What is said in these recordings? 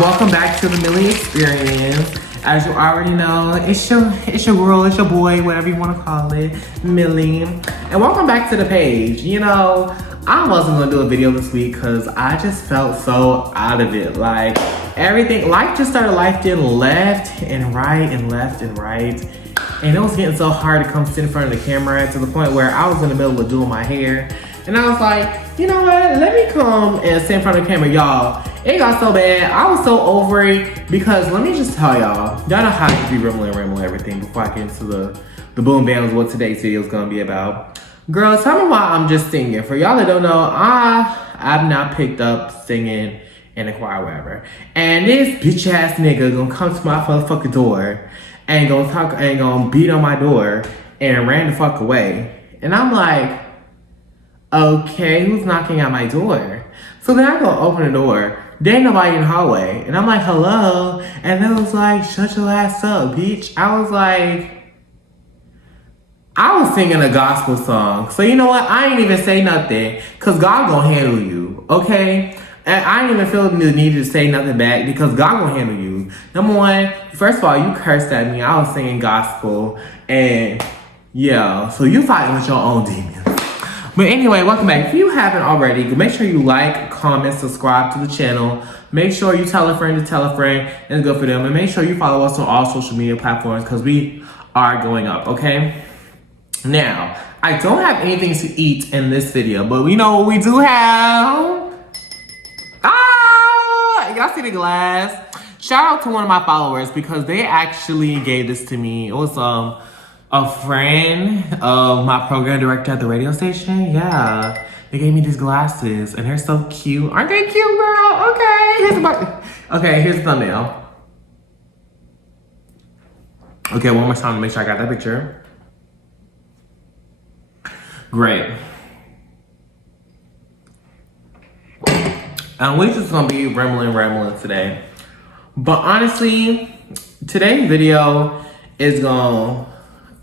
Welcome back to the TheMilliExperience. As you already know, it's your girl, it's your boy, whatever you want to call it, Millie. And welcome back to the page. You know, I wasn't gonna do a video this week because I just felt so out of it. Like everything, life just started lifting left and right and left and right. And it was getting so hard to come sit in front of the camera to the point where I was in the middle of doing my hair. And I was like, you know what? Let me come and sit in front of the camera, y'all. It got so bad. I was so over it because let me just tell y'all know how to be rambling everything before I get into the boom bams what today's video is gonna be about. Girl, tell me why I'm just singing. For y'all that don't know, I've not picked up singing in a choir or whatever. And this bitch ass nigga gonna come to my motherfucking door and gonna beat on my door and ran the fuck away. And I'm like, okay, who's knocking at my door? So then I go open the door. There ain't nobody in the hallway. And I'm like, hello? And it was like, shut your ass up, bitch. I was singing a gospel song. So you know what? I ain't even say nothing. Because God gonna handle you, okay? And I didn't even feel the need to say nothing back because God gonna handle you. Number one, first of all, you cursed at me. I was singing gospel. And yeah, so you fighting with your own demons. But anyway, welcome back. If you haven't already, make sure you like, comment, subscribe to the channel. Make sure you tell a friend to tell a friend. It's good for them. And make sure you follow us on all social media platforms because we are going up, okay? Now, I don't have anything to eat in this video, but we know what we do have. Y'all see the glass? Shout out to one of my followers because they actually gave this to me. It was a friend of my program director at the radio station. Yeah, they gave me these glasses and they're so cute. Aren't they cute, girl? Okay, here's the thumbnail. Okay, one more time to make sure I got that picture. Great. And we're just gonna be rambling today. But honestly, today's video is gonna,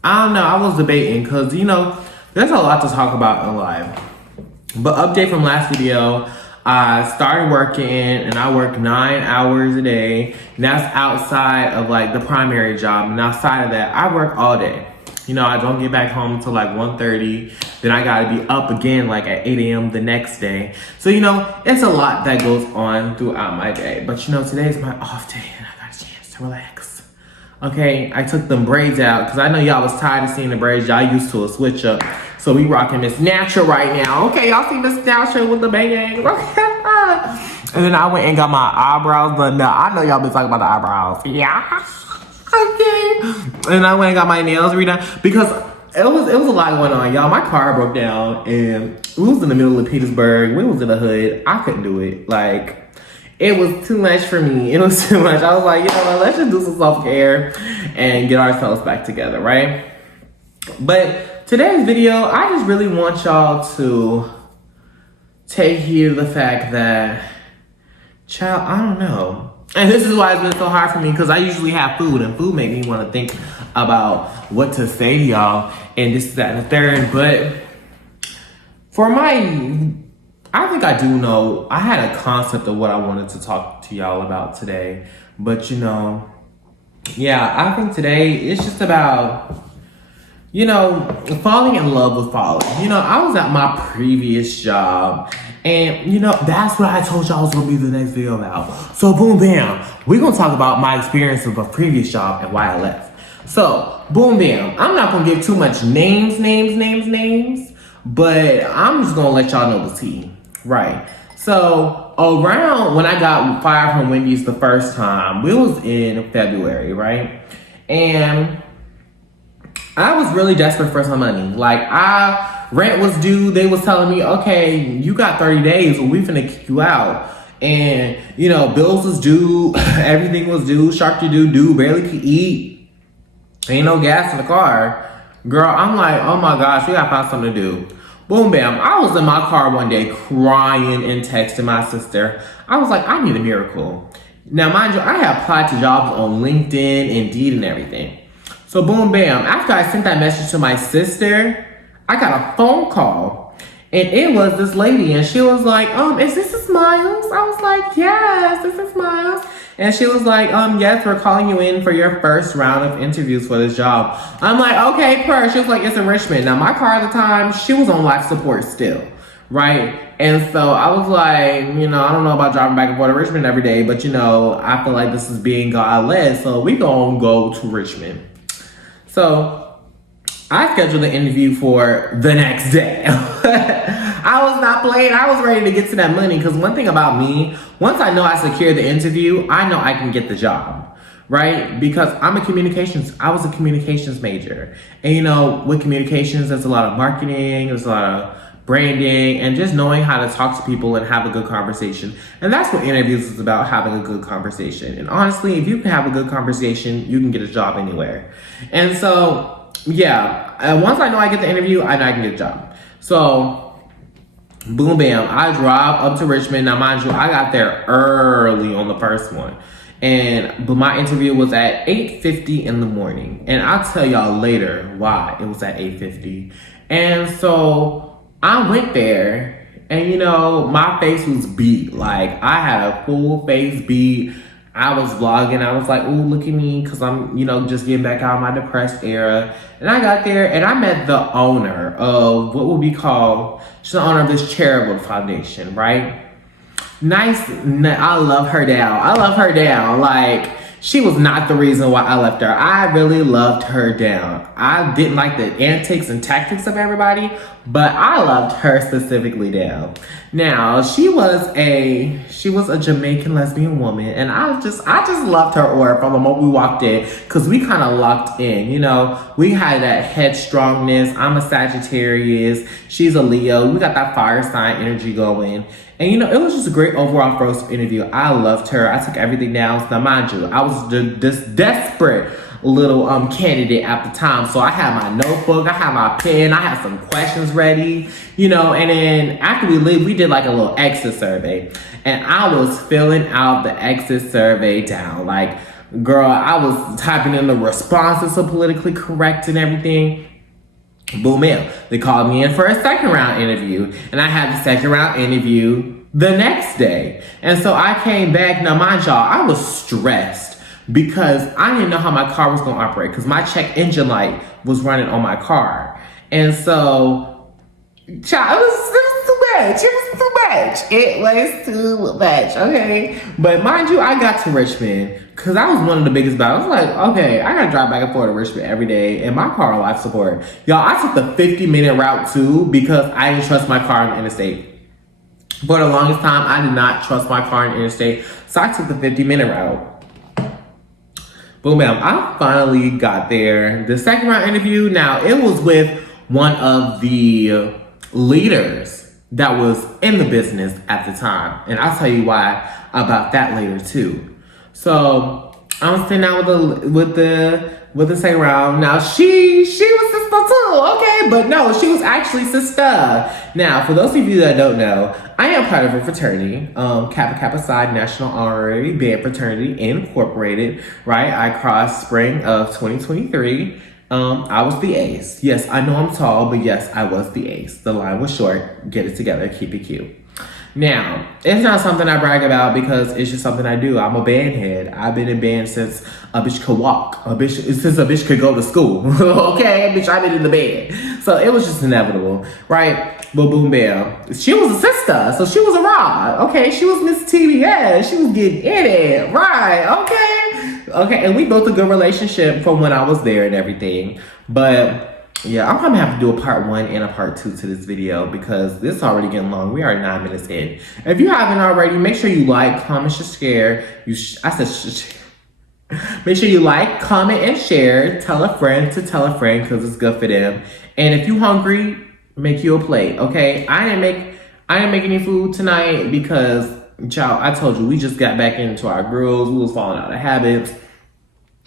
I don't know, I was debating because, you know, there's a lot to talk about in life. But update from last video, I started working and I work 9 hours a day. And that's outside of like the primary job. And outside of that, I work all day. You know, I don't get back home until like 1:30. Then I gotta be up again like at 8 a.m. the next day. So, you know, it's a lot that goes on throughout my day. But, you know, today is my off day and I got a chance to relax. Okay, I took them braids out because I know y'all was tired of seeing the braids. Y'all used to a switch up. So we rocking Miss Natural right now. Okay, y'all see Miss Natural with the bang. And then I went and got my eyebrows done. Now, I know y'all been talking about the eyebrows. Yeah. Okay. And I went and got my nails redone because it was a lot going on, y'all. My car broke down and we was in the middle of Petersburg. We was in the hood. I couldn't do it. Like, it was too much for me. It was too much. I was like, you know what, let's just do some self-care and get ourselves back together, right? But today's video, I just really want y'all to take heed of the fact that, child, I don't know. And this is why it's been so hard for me because I usually have food and food make me want to think about what to say to y'all and this, that, and the third. But for I think I do know, I had a concept of what I wanted to talk to y'all about today. But, you know, yeah, I think today it's just about, you know, falling in love with falling. You know, I was at my previous job and, you know, that's what I told y'all was gonna be the next video about. So boom, bam, we're gonna talk about my experience with a previous job and why I left. So boom, bam, I'm not gonna give too much names, but I'm just gonna let y'all know the tea, right? So around when I got fired from Wendy's the first time, we was in February, right? And I was really desperate for some money. Like, rent was due. They was telling me, okay, you got 30 days. Well, we finna kick you out. And, you know, bills was due. Everything was due. Shark to do. Barely could eat. Ain't no gas in the car. Girl, I'm like, oh my gosh, we gotta find something to do. Boom, bam. I was in my car one day crying and texting my sister. I was like, I need a miracle. Now, mind you, I had applied to jobs on LinkedIn, Indeed, and everything. So boom, bam, after I sent that message to my sister, I got a phone call and it was this lady and she was like, is this Miles? I was like, yes, this is Miles. And she was like, yes, we're calling you in for your first round of interviews for this job. I'm like, okay, per. She was like, it's in Richmond. Now, my car at the time, she was on life support still, right? And so I was like, I don't know about driving back and forth to Richmond every day, but I feel like this is being God-led, so we gonna go to Richmond. So I scheduled the interview for the next day. I was not playing. I was ready to get to that money because one thing about me, once I know I secure the interview, I know I can get the job, right? Because I was a communications major. And with communications, there's a lot of marketing, there's a lot of branding, and just knowing how to talk to people and have a good conversation. And that's what interviews is about, having a good conversation. And honestly, if you can have a good conversation, you can get a job anywhere. And so, once I know I get the interview, I know I can get a job. So, boom, bam, I drive up to Richmond. Now, mind you, I got there early on the first one. But my interview was at 8:50 in the morning. And I'll tell y'all later why it was at 8:50. And so I went there and, my face was beat. Like, I had a full face beat. I was vlogging. I was like, ooh, look at me, because I'm, just getting back out of my depressed era. And I got there and I met the owner of what would be called, she's the owner of this charitable foundation, right? Nice. I love her down. Like, she was not the reason why I left her. I really loved her down. I didn't like the antics and tactics of everybody, but I loved her specifically down. Now, she was a Jamaican lesbian woman, and I just loved her aura from the moment we walked in, because we kind of locked in, We had that headstrongness. I'm a Sagittarius. She's a Leo. We got that fire sign energy going. And it was just a great overall first interview. I loved her. I took everything down. Now, mind you, I was this desperate little candidate at the time. So I had my notebook, I had my pen, I had some questions ready, and then after we leave, we did like a little exit survey. And I was filling out the exit survey down. Like, girl, I was typing in the responses so politically correct and everything. Boom, bam. They called me in for a second round interview, and I had the second round interview the next day. And so I came back. Now, mind y'all, I was stressed because I didn't know how my car was going to operate, because my check engine light was running on my car. And so, child, it was too much. It was too much, okay? But mind you, I got to Richmond because I was one of the biggest battles. I was like, okay, I got to drive back and forth to Richmond every day, and my car on life support. Y'all, I took the 50-minute route too because I didn't trust my car on the interstate. For the longest time, I did not trust my car on the interstate, so I took the 50-minute route. Boom, bam, I finally got there. The second round interview, now, it was with one of the leaders that was in the business at the time. And I'll tell you why about that later too. So I'm sitting down with the second round. Now she was sister too, okay? But no, she was actually sister. Now, for those of you that don't know, I am part of a fraternity, Kappa Kappa Psi National Honorary Band Fraternity Incorporated, right? I crossed spring of 2023. I was the ace. Yes, I know I'm tall, but yes, I was the ace. The line was short. Get it together. Keep it cute. Now, it's not something I brag about because it's just something I do. I'm a band head. I've been in band since a bitch could walk. Since a bitch could go to school. Okay, bitch, I've been in the band. So it was just inevitable, right? But boom, bam. She was a sister, so she was a rod. Okay, she was Miss TBS. She was getting in it, right? Okay, and we built a good relationship from when I was there and everything. But yeah, I'm probably have to do a part 1 and a part 2 to this video because this is already getting long. We are 9 minutes in. If you haven't already, make sure you like, comment, share. Make sure you like, comment, and share. Tell a friend to tell a friend because it's good for them. And if you hungry, make you a plate, okay? I didn't make any food tonight because, child, I told you, we just got back into our grooves. We was falling out of habits.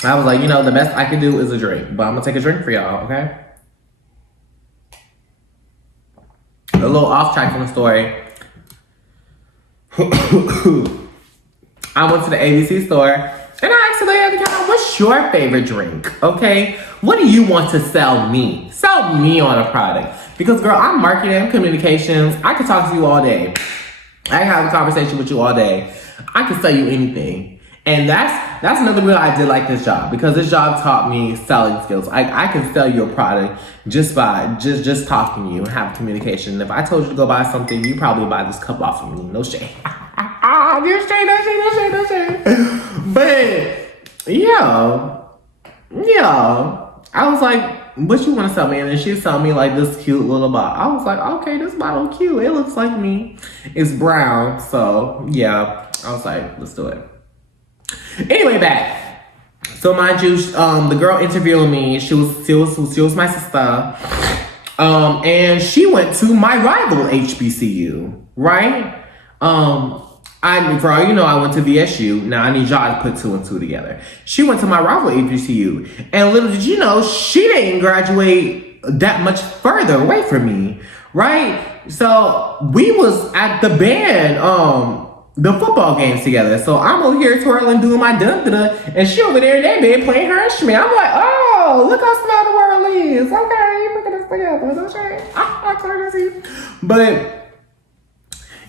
I was like, the best I can do is a drink. But I'm going to take a drink for y'all, okay? A little off track from the story. I went to the ABC store and I asked the lady at the counter, what's your favorite drink, okay? What do you want to sell me? Sell me on a product. Because, girl, I'm marketing, communications. I could talk to you all day. I can have a conversation with you all day. I can sell you anything. And that's another reason I did like this job, because this job taught me selling skills. I can sell you a product just by just talking to you and have communication. If I told you to go buy something, you probably buy this cup off of me. No shade. No shade. But yeah. I was like, what you want to sell me? And then she sold me like this cute little bottle. I was like, okay, this bottle cute. It looks like me. It's brown. So yeah, I was like, let's do it. Anyway, back. So mind you, the girl interviewing me, she was my sister. And she went to my rival HBCU, right? I went to VSU. Now I need y'all to put 2 and 2 together. She went to my rival HBCU, and little did you know, she didn't graduate that much further away from me, right? So we was at the band, the football games together. So I'm over here twirling, doing my dun-dun, and she over there in that bed playing her instrument. I'm like, oh, look how small the world is. Okay, look at us together. No shade. But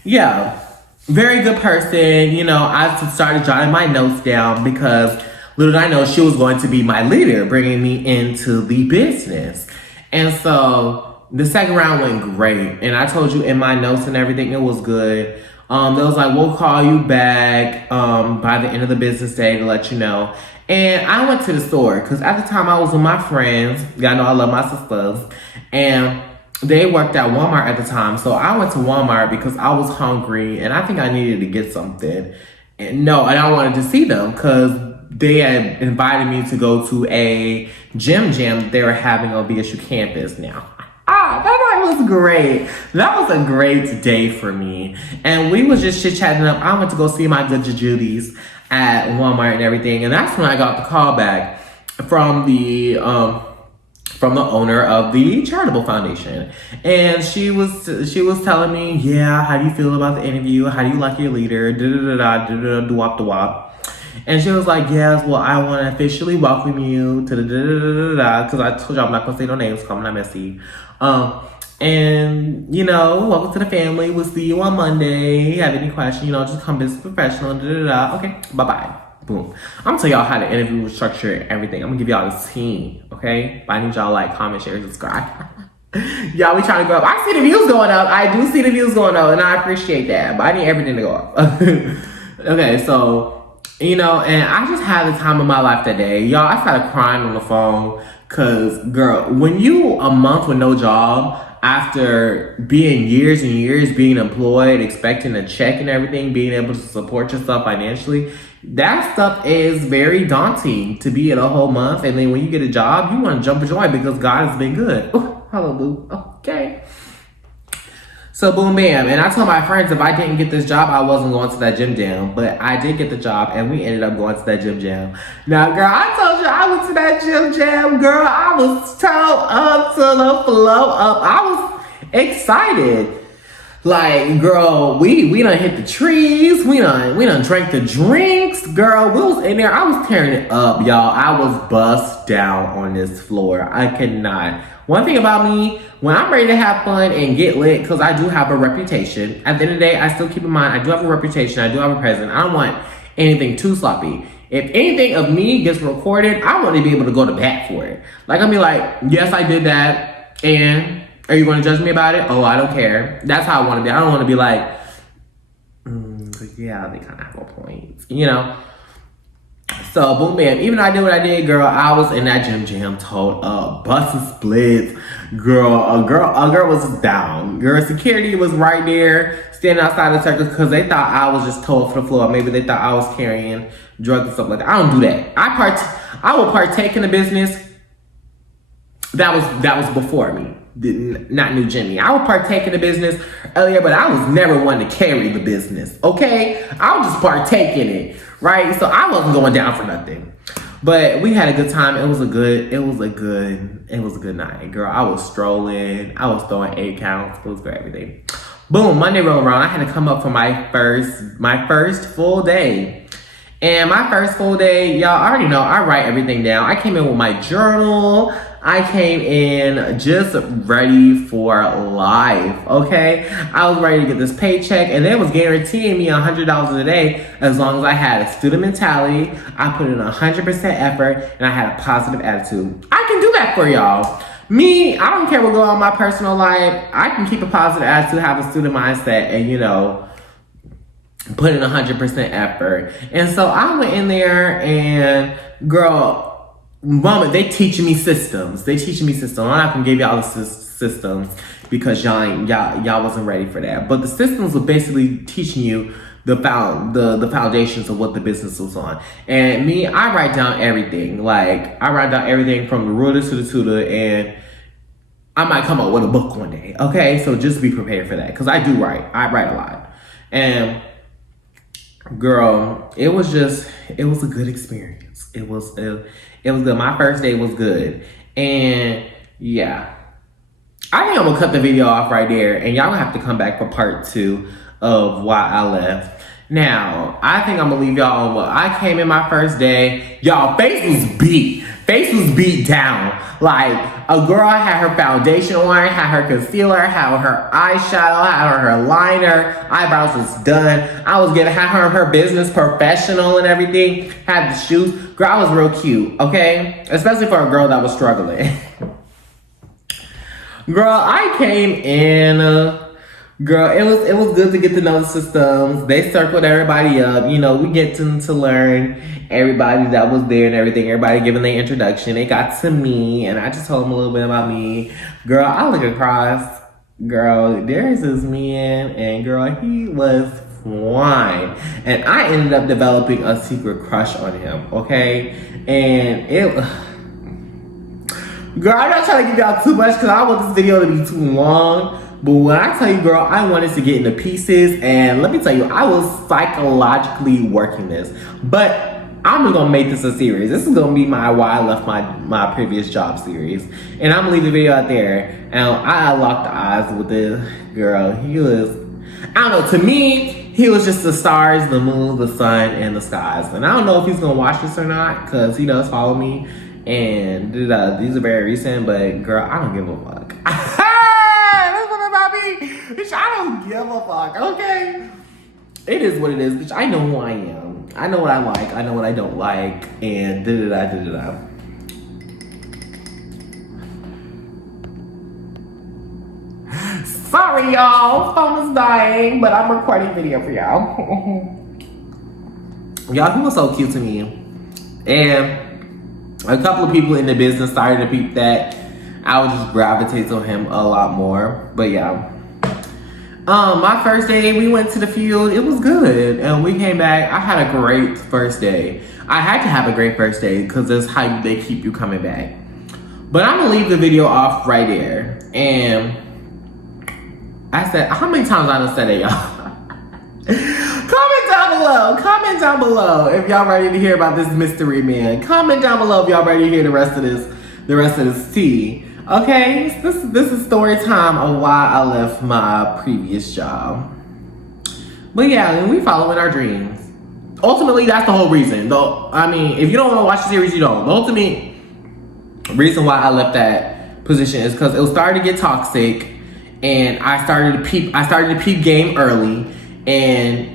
yeah. Very good person. You know, I started jotting my notes down because little did I know she was going to be my leader, bringing me into the business. And so the second round went great. And I told you in my notes and everything, it was good. They was like, we'll call you back by the end of the business day to let you know. And I went to the store because at the time I was with my friends. Y'all know I love my sisters. And they worked at Walmart at the time. So I went to Walmart because I was hungry and I think I needed to get something. And I wanted to see them because they had invited me to go to a gym jam they were having on BSU campus now. That was great. That was a great day for me. And we was just chit-chatting up. I went to go see my good Judy's at Walmart and everything. And that's when I got the call back from the owner of the charitable foundation. And she was telling me, yeah, how do you feel about the interview? How do you like your leader? Da-da-da-da, and she was like, yes, well, I want to officially welcome you to the because I told you I'm not going to say no names because I'm not messy. And, welcome to the family. We'll see you on Monday. Have any questions, just come business professional. Okay, bye-bye. Boom. I'm gonna tell y'all how the interview was structured and everything. I'm gonna give y'all the team, okay? But I need y'all like, comment, share, subscribe. Y'all, we trying to go up. I see the views going up. I do see the views going up, and I appreciate that. But I need everything to go up. Okay, so, and I just had the time of my life that day. Y'all, I started crying on the phone. Cause, girl, when you a month with no job, after being years and years being employed, expecting a check and everything, being able to support yourself financially, that stuff is very daunting to be in a whole month. And then when you get a job, you want to jump for joy because God has been good. Oh, hallelujah. Okay. So boom, bam. And I told my friends if I didn't get this job, I wasn't going to that gym jam. But I did get the job and we ended up going to that gym jam. Now, girl, I told you I went to that gym jam. Girl, I was toe up to the flow up. I was excited. Like, girl, we done hit the trees. We done drank the drinks. Girl, we was in there. I was tearing it up, y'all. I was bust down on this floor. I could not. One thing about me, when I'm ready to have fun and get lit, because I do have a reputation. At the end of the day, I still keep in mind, I do have a reputation. I do have a presence. I don't want anything too sloppy. If anything of me gets recorded, I want to be able to go to bat for it. Like, I'll be like, yes, I did that. And are you going to judge me about it? Oh, I don't care. That's how I want to be. I don't want to be like, yeah, they kind of have a point. So, boom, bam. Even though I did what I did, girl, I was in that gym jam told up. Busting splits. Girl, a girl was down. Girl, security was right there, standing outside the circus because they thought I was just toe off the floor. Maybe they thought I was carrying drugs and stuff like that. I don't do that. I will partake in the business. That was before me. Not new Jimmy. I would partake in the business earlier, but I was never one to carry the business. Okay, I would just partake in it, right? So I wasn't going down for nothing. But we had a good time. It was a good night, girl. I was strolling. I was throwing 8 counts. It was great, everything. Boom. Monday rolled around. I had to come up for my first full day. And my first full day, y'all already know I write everything down. I came in with my journal. I came in just ready for life, okay? I was ready to get this paycheck, and they was guaranteeing me $100 a day as long as I had a student mentality, I put in 100% effort, and I had a positive attitude. I can do that for y'all. Me, I don't care what goes on in my personal life. I can keep a positive attitude, have a student mindset, and put in 100% effort. And so I went in there and girl, mama, they teaching me systems. I'm not gonna give y'all the systems because y'all wasn't ready for that. But the systems were basically teaching you the foundations of what the business was on. And me, I write down everything. Like I write down everything from the ruler to the tutor, and I might come up with a book one day. Okay, so just be prepared for that because I do write. I write a lot. And girl, it was a good experience. It was good. My first day was good. And yeah, I think I'm gonna cut the video off right there, and y'all gonna have to come back for part 2 of why I left. Now, I think I'm gonna leave y'all on what I came in my first day. Y'all, face was beat down. Like, a girl had her foundation on, had her concealer, had her eyeshadow, had her liner, eyebrows was done. Had her business professional and everything, had the shoes. Girl, I was real cute, okay? Especially for a girl that was struggling. Girl, I came in, girl, it was good to get to know the systems. They circled everybody up. We get to learn everybody that was there and everything. Everybody giving their introduction. They got to me, and I just told them a little bit about me. Girl, I look across. Girl, there's this man, and girl, he was fine. And I ended up developing a secret crush on him, okay? And girl, I'm not trying to give y'all too much because I want this video to be too long. But when I tell you, girl, I wanted to get into pieces, and let me tell you, I was psychologically working this. But I'm just gonna make this a series. This is gonna be my why I left my previous job series. And I'm gonna leave the video out there. And I locked eyes with this girl. He was, I don't know, to me, he was just the stars, the moon, the sun, and the skies. And I don't know if he's gonna watch this or not, because he does follow me. And these are very recent, but girl, I don't give a fuck. Bitch, I don't give a fuck, okay? It is what it is, bitch. I know who I am. I know what I like. I know what I don't like. And da-da-da. Sorry, y'all. Phone is dying, but I'm recording video for y'all. Y'all, he was so cute to me. And a couple of people in the business started to peep that. I would just gravitate to him a lot more. But yeah. My first day, we went to the field. It was good. And we came back. I had a great first day. I had to have a great first day because that's how they keep you coming back. But I'm going to leave the video off right there. And I said, how many times I done said it, y'all? Comment down below if y'all ready to hear about this mystery man. Comment down below if y'all ready to hear the rest of this tea. Okay, this is story time of why I left my previous job. But yeah, and we following our dreams. Ultimately, that's the whole reason. Though, I mean, if you don't want to watch the series, you don't. The ultimate reason why I left that position is because it was starting to get toxic, and I started to peep game early, and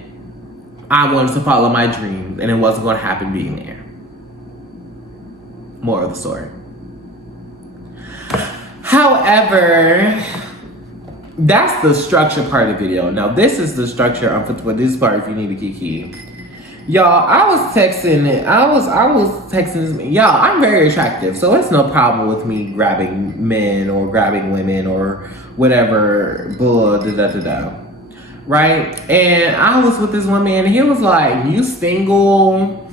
I wanted to follow my dreams, and it wasn't going to happen being there. More of the story. However, that's the structure part of the video. Now, this is the structure for this part if you need to get key. Y'all, I was texting this. Y'all, I'm very attractive, so it's no problem with me grabbing men or grabbing women or whatever, blah, da. Right? And I was with this one man, and he was like, you single,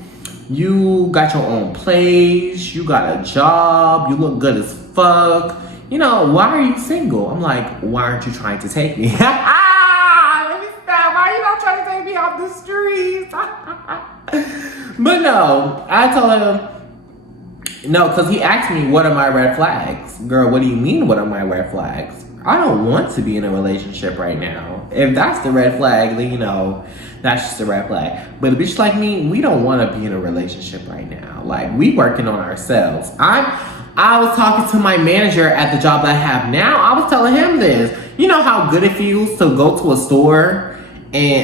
you got your own place, you got a job, you look good as fuck. Why are you single? I'm like, why aren't you trying to take me? Let me stop. Why are you not trying to take me off the streets? But no, I told him, no, because he asked me, what are my red flags? Girl, what do you mean, what are my red flags? I don't want to be in a relationship right now. If that's the red flag, then that's just a red flag. But a bitch like me, we don't want to be in a relationship right now. Like, we working on ourselves. I was talking to my manager at the job that I have now. I was telling him this. You know how good it feels to go to a store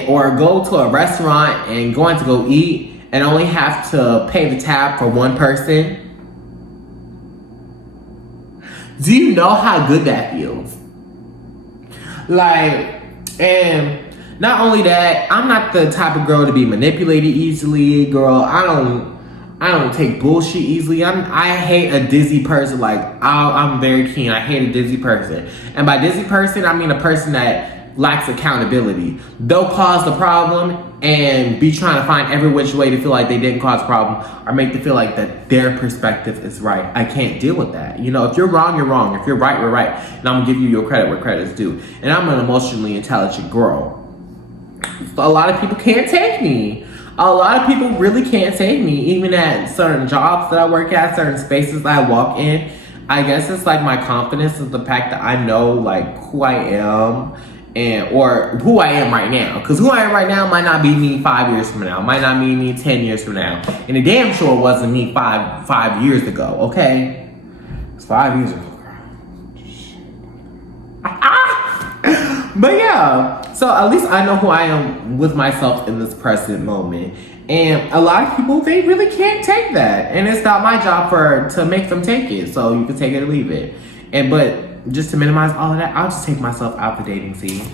or go to a restaurant and going to go eat and only have to pay the tab for one person? Do you know how good that feels? Like, and not only that, I'm not the type of girl to be manipulated easily, girl. I don't take bullshit easily. I hate a dizzy person. Like, I'm very keen. I hate a dizzy person. And by dizzy person, I mean a person that lacks accountability. They'll cause the problem and be trying to find every which way to feel like they didn't cause the problem or make them feel like that their perspective is right. I can't deal with that. You know, if you're wrong, you're wrong. If you're right, you're right. And I'm gonna give you your credit where credit is due. And I'm an emotionally intelligent girl. So a lot of people can't take me. A lot of people really can't take me, even at certain jobs that I work at, certain spaces that I walk in. I guess it's like my confidence is the fact that I know like who I am or who I am right now. Because who I am right now might not be me 5 years from now. Might not be me 10 years from now. And it damn sure wasn't me five years ago, okay? It's 5 years ago, girl. But yeah, so at least I know who I am with myself in this present moment. And a lot of people, they really can't take that. And it's not my job to make them take it. So you can take it or leave it. But just to minimize all of that, I'll just take myself out the dating scene.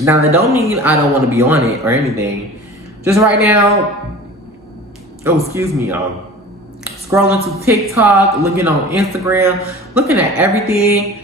Now, that don't mean I don't want to be on it or anything. Just right now, scrolling to TikTok, looking on Instagram, looking at everything.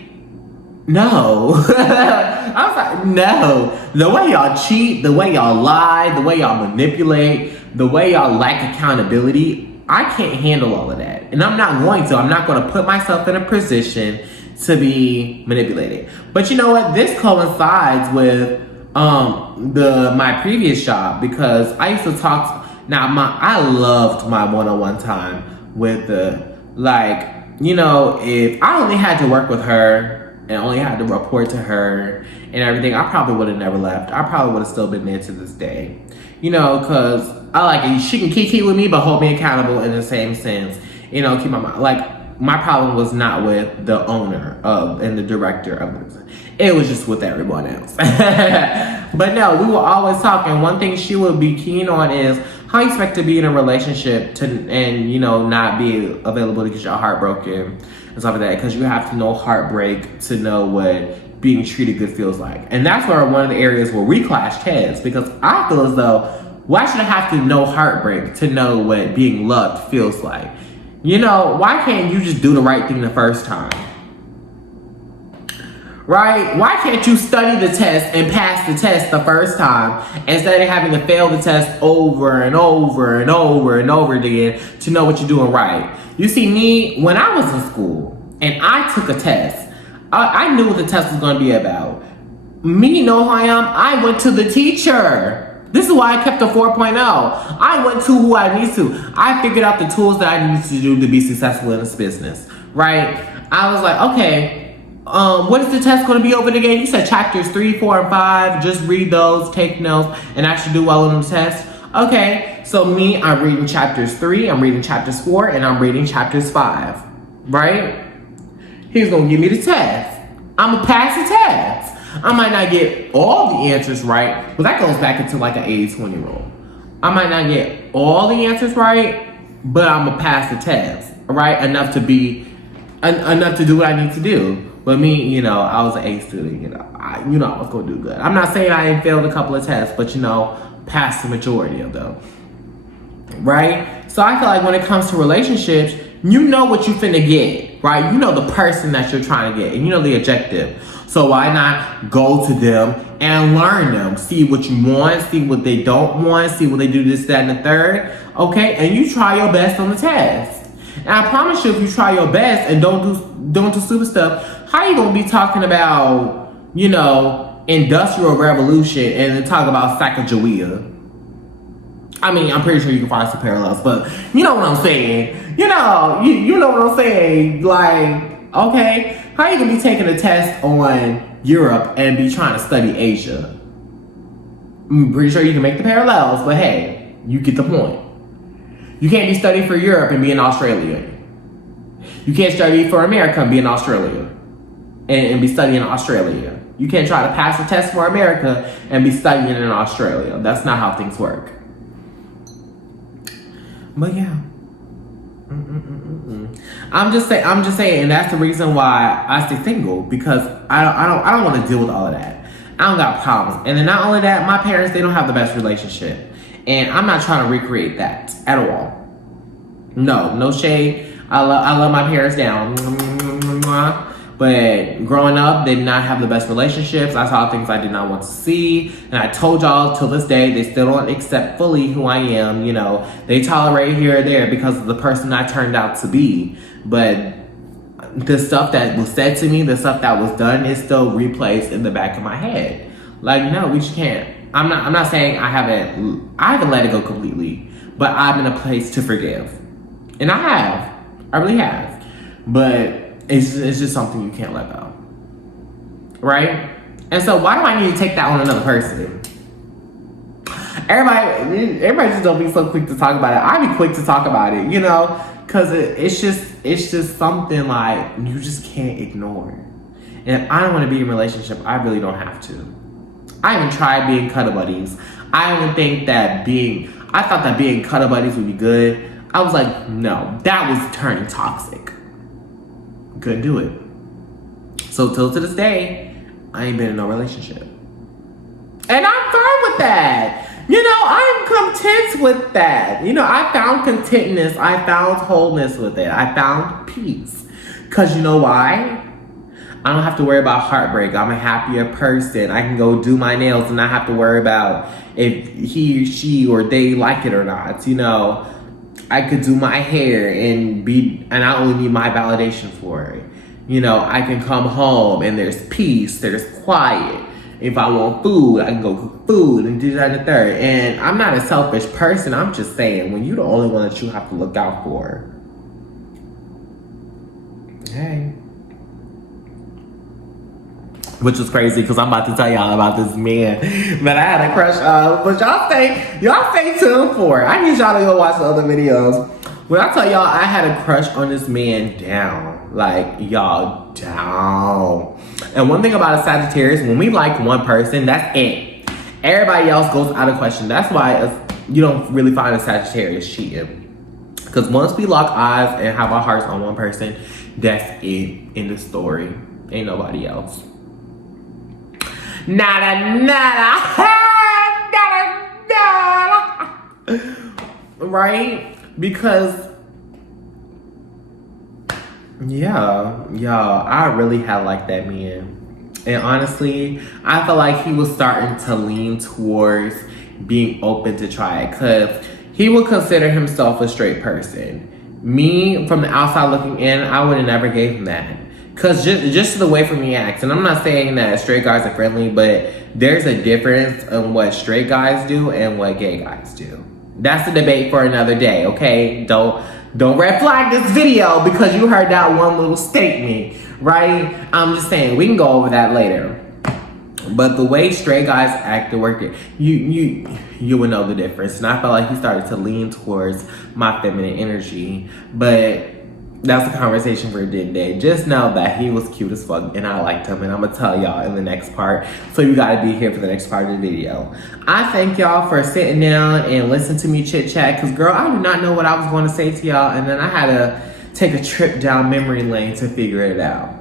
No. I was like, no. The way y'all cheat, the way y'all lie, the way y'all manipulate, the way y'all lack accountability, I can't handle all of that. And I'm not going to. I'm not going to put myself in a position to be manipulated. But you know what? This coincides with my previous job, because I used to talk. I loved my one-on-one time with if I only had to work with her and only had to report to her and everything, I probably would have never left. I probably would have still been there to this day. You know, because I like it. She can kiki with me, but hold me accountable in the same sense. You know, keep my mind. Like, my problem was not with the owner and the director of it. It was just with everyone else. But no, we were always talking. One thing she would be keen on is how you expect to be in a relationship and not be available to get your heart broken and stuff like that, because you have to know heartbreak to know what being treated good feels like. And that's where one of the areas where we clashed heads, because I feel as though, why should I have to know heartbreak to know what being loved feels like? You know, why can't you just do the right thing the first time? Right? Why can't you study the test and pass the test the first time instead of having to fail the test over and over and over and over again to know what you're doing right? You see, me, when I was in school and I took a test, I knew what the test was going to be about. Me know who I am. I went to the teacher. This is why I kept a 4.0. I went to who I need to. I figured out the tools that I need to do to be successful in this business, right? I was like, okay, what is the test going to be over again? You said chapters 3, 4, and 5. Just read those, take notes, and actually do well on the test. Okay, so me, I'm reading chapters 3, I'm reading chapters 4, and I'm reading chapters 5, right? He's going to give me the test. I'm going to pass the test. I might not get all the answers right, but that goes back into like an 80-20 rule. I might not get all the answers right, but I'm going to pass the test, right? Enough to do what I need to do. But me, I was an A student, I was going to do good. I'm not saying I failed a couple of tests, but passed the majority of them, right? So I feel like when it comes to relationships, you know what you finna get, right? You know the person that you're trying to get, and you know the objective. So why not go to them and learn them? See what you want, see what they don't want, see what they do this, that, and the third, okay? And you try your best on the test. And I promise you, if you try your best and don't do stupid stuff, how you gonna be talking about, Industrial Revolution and then talk about Sacagawea? I mean, I'm pretty sure you can find some parallels, but you know what I'm saying. You know what I'm saying. Like, okay, how you gonna be taking a test on Europe and be trying to study Asia? I'm pretty sure you can make the parallels, but hey, you get the point. You can't be studying for Europe and be an Australian. You can't study for America and be in Australia. And be studying in Australia. You can't try to pass a test for America and be studying in Australia. That's not how things work. But yeah. I'm just saying, and that's the reason why I stay single, because I don't want to deal with all of that. I don't got problems. And then not only that, my parents, they don't have the best relationship. And I'm not trying to recreate that at all. No shade. I love my parents down. But growing up, they did not have the best relationships. I saw things I did not want to see. And I told y'all till this day, they still don't accept fully who I am. You know, they tolerate here or there because of the person I turned out to be. But the stuff that was said to me, the stuff that was done, is still replays in the back of my head. Like, no, we just can't. I'm not saying I haven't let it go completely, but I'm in a place to forgive. And I really have. But it's just something you can't let go. Right? And so why do I need to take that on another person? Everybody just don't be so quick to talk about it. I be quick to talk about it, you know? Because it's just something like you just can't ignore. And if I don't want to be in a relationship, I really don't have to. I even tried being cuddle buddies. I thought that being cuddle buddies would be good. I was like, no, that was turning toxic. Couldn't do it. So till to this day, I ain't been in no relationship. And I'm fine with that. You know, I'm content with that. You know, I found contentness. I found wholeness with it. I found peace. Because you know why? I don't have to worry about heartbreak. I'm a happier person. I can go do my nails and not have to worry about if he, she, or they like it or not. You know, I could do my hair and I only need my validation for it. You know, I can come home and there's peace, there's quiet. If I want food, I can go cook food and do that and the third. And I'm not a selfish person. I'm just saying, when you're the only one that you have to look out for, hey. Which was crazy because I'm about to tell y'all about this man that I had a crush on. But y'all stay tuned for it. I need y'all to go watch the other videos. When I tell y'all I had a crush on this man down. Like, y'all, down. And one thing about a Sagittarius, when we like one person, that's it. Everybody else goes out of question. That's why you don't really find a Sagittarius cheating. Because once we lock eyes and have our hearts on one person, that's it in the story. Ain't nobody else. Nada. Right? Because, yeah, y'all, I really had like that man. And honestly, I feel like he was starting to lean towards being open to try it. Because he would consider himself a straight person. Me, from the outside looking in, I would have never gave him that. Because just the way for me acts, and I'm not saying that straight guys are friendly, but there's a difference in what straight guys do and what gay guys do. That's a debate for another day, okay? Don't red flag this video because you heard that one little statement, right? I'm just saying, we can go over that later. But the way straight guys act to work it, you would know the difference. And I felt like he started to lean towards my feminine energy, but that's a conversation for a different day. Just know that he was cute as fuck and I liked him, and I'm gonna tell y'all in the next part. So you gotta be here for the next part of the video. I thank y'all for sitting down and listening to me chit chat, because girl, I did not know what I was going to say to y'all, and then I had to take a trip down memory lane to figure it out.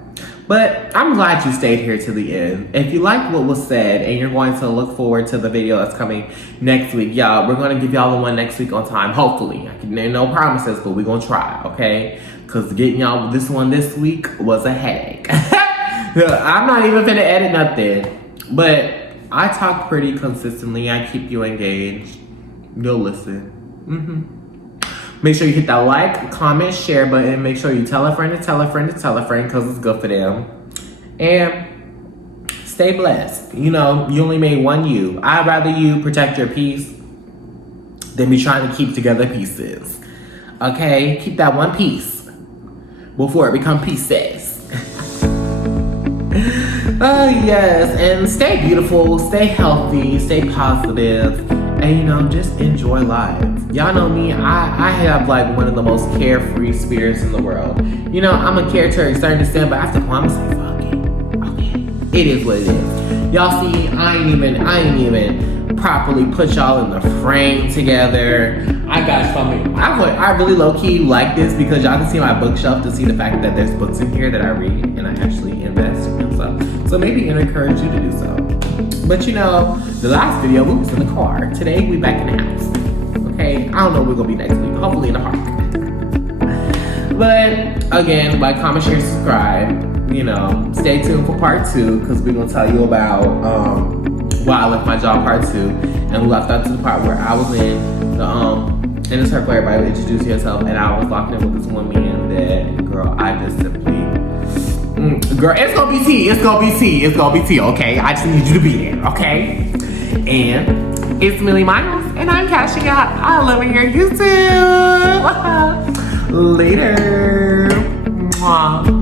But I'm glad you stayed here to the end. If you liked what was said and you're going to look forward to the video that's coming next week, y'all, we're going to give y'all the one next week on time, hopefully. There's no promises, but we're going to try, okay? Because getting y'all this one this week was a headache. I'm not even finna edit nothing. But I talk pretty consistently. I keep you engaged. You'll listen. Make sure you hit that like, comment, share button. Make sure you tell a friend to tell a friend to tell a friend, because it's good for them. And stay blessed. You know, you only made one you. I'd rather you protect your peace than be trying to keep together pieces. Okay? Keep that one piece before it become pieces. Oh, yes. And stay beautiful, stay healthy, stay positive. and you know, just enjoy life. Y'all know me, I have like one of the most carefree spirits in the world. You know, I'm a character to a certain extent, but after a while, I'm just like, fuck it. Okay. It is what it is. Y'all see, I ain't even properly put y'all in the frame together. I got something. I really low-key like this because y'all can see my bookshelf to see the fact that there's books in here that I read and I actually invest in stuff. So maybe it encourage you to do so. But you know, the last video we was in the car. Today we back in the house. Okay, I don't know where we're gonna be next week. Hopefully in the park. But again, like, comment, share, subscribe. You know, stay tuned for part 2 because we're gonna tell you about why I left my job part 2, and we left out to the part where I was in the circle. Everybody would introduce yourself, and I was locked in with this one man that, girl, I just simply. Girl, it's gonna be tea. It's gonna be tea. It's gonna be tea. Okay, I just need you to be there. Okay, and it's Millie Miles, and I'm cashing out. I love it here. You too. Later. Mwah.